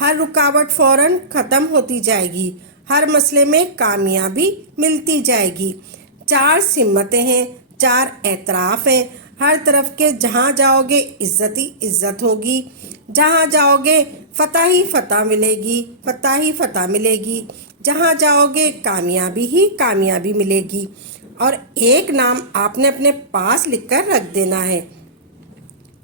ہر رکاوٹ فوراً ختم ہوتی جائے گی، ہر مسئلے میں کامیابی ملتی جائے گی۔ 4 سمتیں ہیں، 4 اعتراف ہیں، ہر طرف کے جہاں جاؤ گے عزت ہی عزت ہوگی، جہاں جاؤ گے فتح ہی فتح ملے گی، فتح ہی فتح ملے گی، جہاں جاؤ گے کامیابی ہی کامیابی ملے گی۔ اور ایک نام آپ نے اپنے پاس لکھ کر رکھ دینا ہے،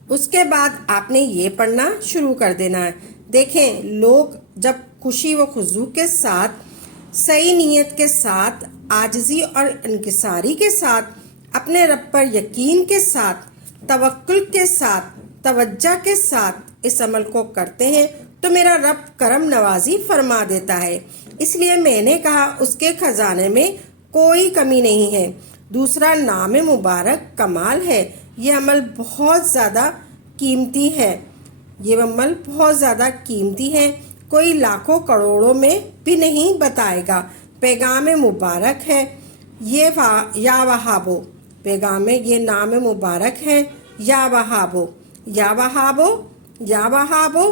اس کے بعد آپ نے یہ پڑھنا شروع کر دینا ہے۔ دیکھیں، لوگ جب خوشی و خضوع کے ساتھ، صحیح نیت کے ساتھ، عاجزی اور انکساری کے ساتھ، اپنے رب پر یقین کے ساتھ، توکل کے ساتھ، توجہ کے ساتھ اس عمل کو کرتے ہیں تو میرا رب کرم نوازی فرما دیتا ہے۔ اس لیے میں نے کہا اس کے خزانے میں کوئی کمی نہیں ہے۔ دوسرا نام مبارک کمال ہے، یہ عمل بہت زیادہ قیمتی ہے، یہ عمل بہت زیادہ قیمتی ہے، کوئی لاکھوں کروڑوں میں بھی نہیں بتائے گا۔ پیغام مبارک ہے یہ یا وہابو، پیغام یہ نام مبارک ہے یا وہابو، یا وہابو، یا وہابو،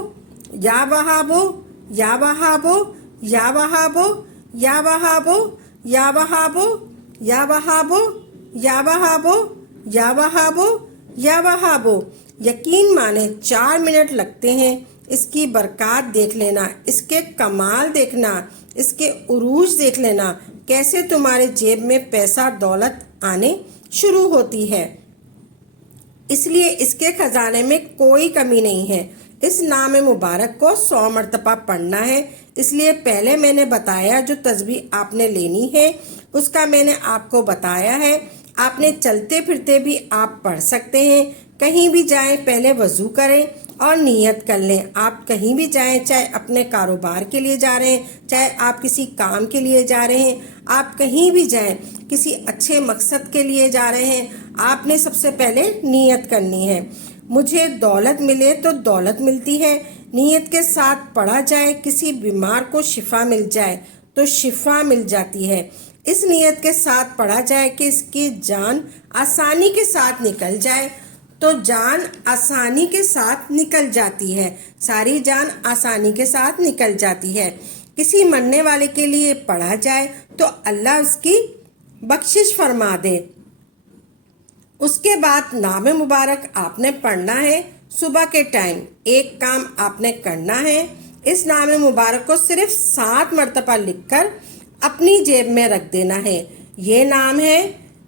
یا وہابو، یا وہابو، یا وہابو، یا وہابو، یا وہابو، یا وہابو، یا وہابو، یا وہابو، یا وہابو۔ یقین مانے 4 منٹ لگتے ہیں، اس کی برکات دیکھ لینا، اس کے کمال دیکھنا، اس کے عروج دیکھ لینا، کیسے تمہارے جیب میں پیسہ دولت آنے شروع ہوتی ہے۔ اس لیے اس کے خزانے میں کوئی کمی نہیں ہے۔ اس نام مبارک کو 100 مرتبہ پڑھنا ہے۔ اس لیے پہلے میں نے بتایا جو تسبیح آپ نے لینی ہے اس کا میں نے آپ کو بتایا ہے۔ آپ نے چلتے پھرتے بھی آپ پڑھ سکتے ہیں، کہیں بھی جائیں پہلے وضو کریں اور نیت کر لیں۔ آپ کہیں بھی جائیں، چاہے اپنے کاروبار کے لیے جا رہے ہیں، چاہے آپ کسی کام کے لیے جا رہے ہیں، آپ کہیں بھی جائیں کسی اچھے مقصد کے لیے جا رہے ہیں، آپ نے سب سے پہلے نیت کرنی ہے۔ مجھے دولت ملے تو دولت ملتی ہے، نیت کے ساتھ پڑھا جائے، کسی بیمار کو شفا مل جائے تو شفا مل جاتی ہے۔ اس نیت کے ساتھ پڑھا جائے کہ اس کی جان آسانی کے ساتھ نکل جائے تو جان آسانی کے ساتھ نکل جاتی ہے، ساری جان آسانی کے ساتھ نکل جاتی ہے۔ کسی مرنے والے کے لیے پڑھا جائے تو اللہ اس کی بخشش فرما دے۔ اس کے بعد نام مبارک آپ نے پڑھنا ہے صبح کے ٹائم۔ ایک کام آپ نے کرنا ہے، اس نام مبارک کو صرف 7 مرتبہ لکھ کر اپنی جیب میں رکھ دینا ہے۔ یہ نام ہے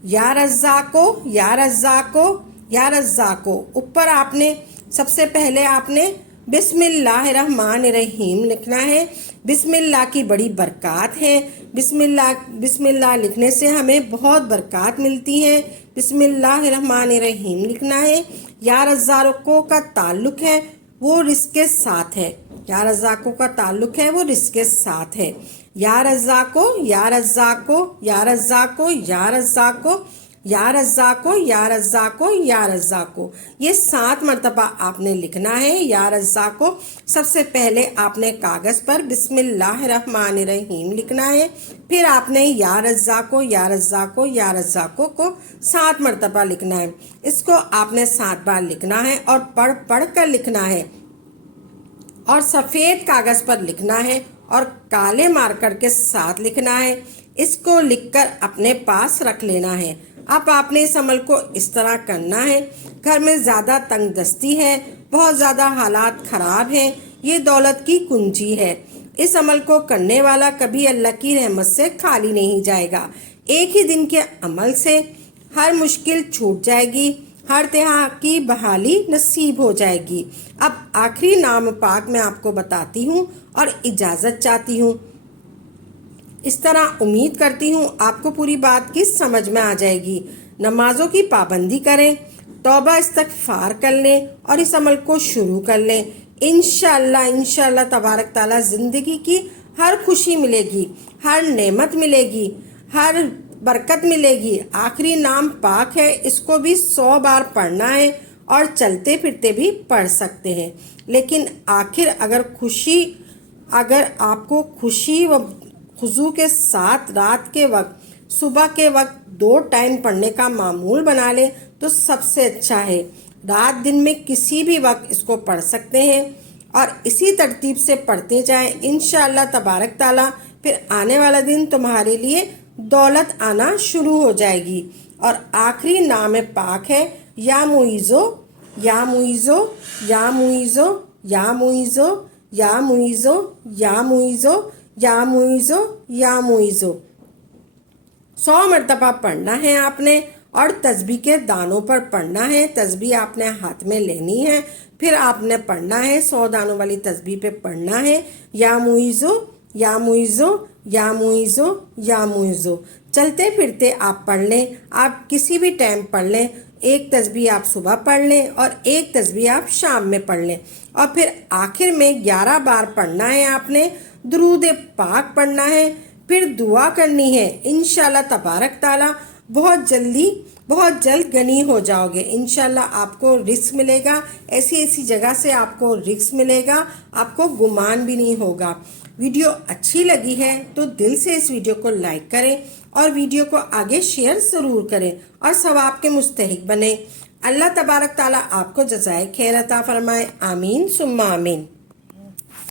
یا رزاقو، یا رزاقو، یا رزاقو۔ اوپر آپ نے سب سے پہلے آپ نے بسم اللہ الرحمن الرحیم لکھنا ہے۔ بسم اللہ کی بڑی برکات ہے، بسم اللہ لکھنے سے ہمیں بہت برکات ملتی ہیں۔ بسم اللہ الرحمن الرحیم لکھنا ہے۔ یا رزاقو کا تعلق ہے وہ رزق کے ساتھ ہے، یا رزاقو کا تعلق ہے وہ رزق کے ساتھ ہے۔ یا رزاقو، یا رزاقو، یا رزاقو، یا رزاقو، یا رزاقو، یا رزاقو، یا رزاقو، یہ 7 مرتبہ آپ نے لکھنا ہے۔ یا رزاقو سب سے پہلے آپ نے کاغذ پر بسم اللہ الرحمن الرحیم لکھنا ہے، پھر آپ نے یا رزاقو، یا رزاقو، یا رزاقو کو 7 مرتبہ لکھنا ہے۔ اس کو آپ نے 7 بار لکھنا ہے اور پڑھ پڑھ کر لکھنا ہے اور سفید کاغذ پر لکھنا ہے اور کالے مارکر کے ساتھ لکھنا ہے۔ اس کو لکھ کر اپنے پاس رکھ لینا ہے۔ اب آپ نے اس عمل کو اس طرح کرنا ہے، گھر میں زیادہ تنگ دستی ہے، بہت زیادہ حالات خراب ہیں، یہ دولت کی کنجی ہے۔ اس عمل کو کرنے والا کبھی اللہ کی رحمت سے خالی نہیں جائے گا۔ ایک ہی دن کے عمل سے ہر مشکل چھوٹ جائے گی، ہر طرح کی بحالی نصیب ہو جائے گی۔ اب آخری نام پاک میں آپ کو بتاتی ہوں اور اجازت چاہتی ہوں۔ اس طرح امید کرتی ہوں آپ کو پوری بات کی سمجھ میں آ جائے گی۔ نمازوں کی پابندی کریں، توبہ استغفار کر لیں اور اس عمل کو شروع کر لیں۔ انشاءاللہ تبارک تعالیٰ زندگی کی ہر خوشی ملے گی، ہر نعمت ملے گی، ہر برکت ملے گی۔ آخری نام پاک ہے، اس کو بھی 100 بار پڑھنا ہے اور چلتے پھرتے بھی پڑھ سکتے ہیں۔ لیکن آخر اگر آپ کو خوشی و خضوع کے ساتھ رات کے وقت، صبح کے وقت 2 ٹائم پڑھنے کا معمول بنا لیں تو سب سے اچھا ہے۔ رات دن میں کسی بھی وقت اس کو پڑھ سکتے ہیں اور اسی ترتیب سے پڑھتے جائیں، انشاءاللہ تبارک تعالیٰ پھر آنے والا دن تمہارے لیے دولت آنا شروع ہو جائے گی۔ اور آخری نام پاک ہے یا معیزو، یا معیزو، یا معیزو، یا معیزو، یا معیزو، یا معیزو، یا معیزو، یا معیزو۔ 100 مرتبہ پڑھنا ہے آپ نے، اور تسبیح کے دانوں پر پڑھنا ہے۔ تسبیح آپ نے ہاتھ میں لینی ہے، پھر آپ نے پڑھنا ہے 100 دانوں والی تسبیح پہ پڑھنا ہے یا معیزو، یا معیزو، یا معیزو، یا معیزو۔ چلتے پھرتے آپ پڑھ لیں، آپ کسی بھی ٹائم پڑھ لیں۔ ایک تسبیح آپ صبح پڑھ لیں اور ایک تسبیح آپ شام میں پڑھ لیں، اور پھر آخر میں 11 بار پڑھنا ہے آپ نے، درود پاک پڑھنا ہے، پھر دعا کرنی ہے۔ انشاءاللہ تبارک تعالیٰ بہت جلد غنی ہو جاؤ گے۔ انشاءاللہ آپ کو رزق ملے گا، ایسی جگہ سے آپ کو رزق ملے گا، آپ کو گمان بھی نہیں ہوگا۔ ویڈیو اچھی لگی ہے تو دل سے اس ویڈیو کو لائک کریں اور ویڈیو کو آگے شیئر ضرور کریں اور ثواب کے مستحق بنیں۔ اللہ تبارک تعالیٰ آپ کو جزائے خیر عطا فرمائے، آمین ثم آمین۔